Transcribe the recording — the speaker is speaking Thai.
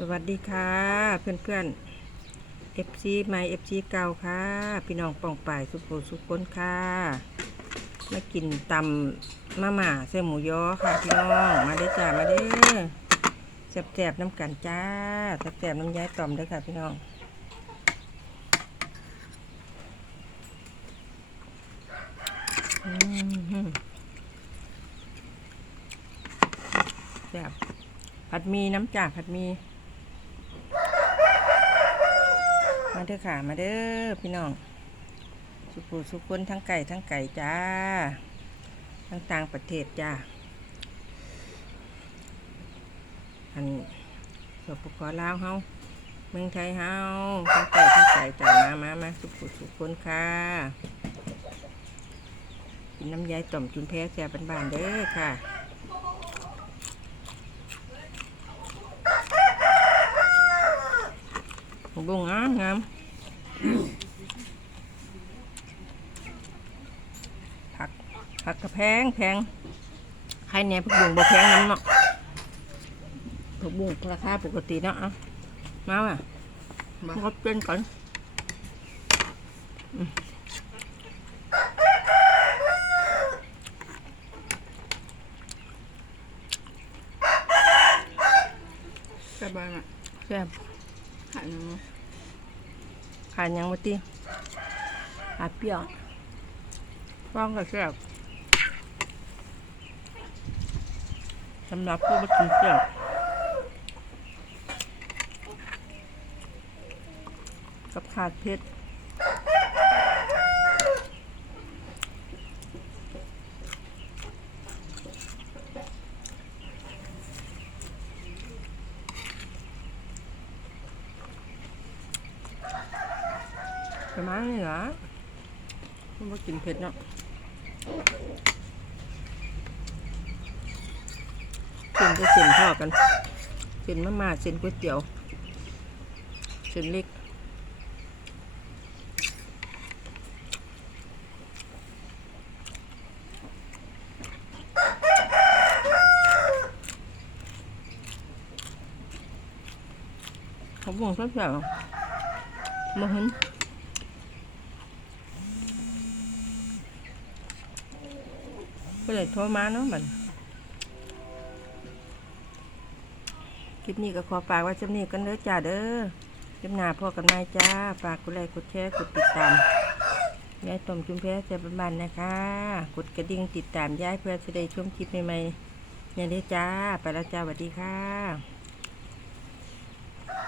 สวัสดีค่ะเพื่อนเพื่อนๆ FC ใหม่ FC เก่าค่ะ พี่น้องป่องป่ายสุโขสุขคนค่ะมากินตำมาม่าเส้นหมูยอค่ะพี่น้องมาเด้จ้ามาเด้อแซ่บๆน้ำกันจ้าแซ่บๆน้ำย้ายต่อมด้อค่ะพี่น้องแซ่บผัดหมีน้ำจ่าผัดหมี มาเด้อค่ะ มาเด้อพี่น้อง สุขุสุขคนทั้งไก่ทั้งไก่จ้า ทั้งต่างประเทศจ้า อันสปปลาวเฮาเมืองไทยเฮาทั้งไก่ทั้งไก่จ้ามามามาสุขุสุขคนค่ะกินน้ำยายต่อมจุนแพ้แซ่บบ้านๆเด้อค่ะ บุ้งงามงามผักผักกระแพงแพงใครเนี่ยผักบุ้งบ่แพงน้ำเนาะผักบุ้งราคาปกติเนาะเอามาว่ะมาเขาเต้นก่อนอืมสบายอะแซ่บ ขายยังขายยังมาตีขาเปรี้ยวฟ้องก็แซ่บสำหรับผู้บักินเปรี้ยวกับขาดเพชร ประมาณนี้ล่ะผู้บ่กินเผ็ดเนาะเส้นก็เส้นพอกันเส้นมาม่าเส้นก๋วยเตี๋ยวเส้นเล็กเขาบ่งแซ่บๆมาหึน ก็เลยโทรมาเนาะมันคลิปนี้ก็ขอฝากไว้จำนี้กันเด้อจ้าเด้อคลิปหน้าพ่อกันนายจ้า ฝากกดไลค์กดแชร์กดติดตามยายต้มจุมแพ้จะเป็นบันนะคะ กดกระดิ่งติดตามยายเพื่อจะได้ชมคลิปใหม่ๆเนี่ยเด้จ้า ไปแล้วจ้าสวัสดีค่ะ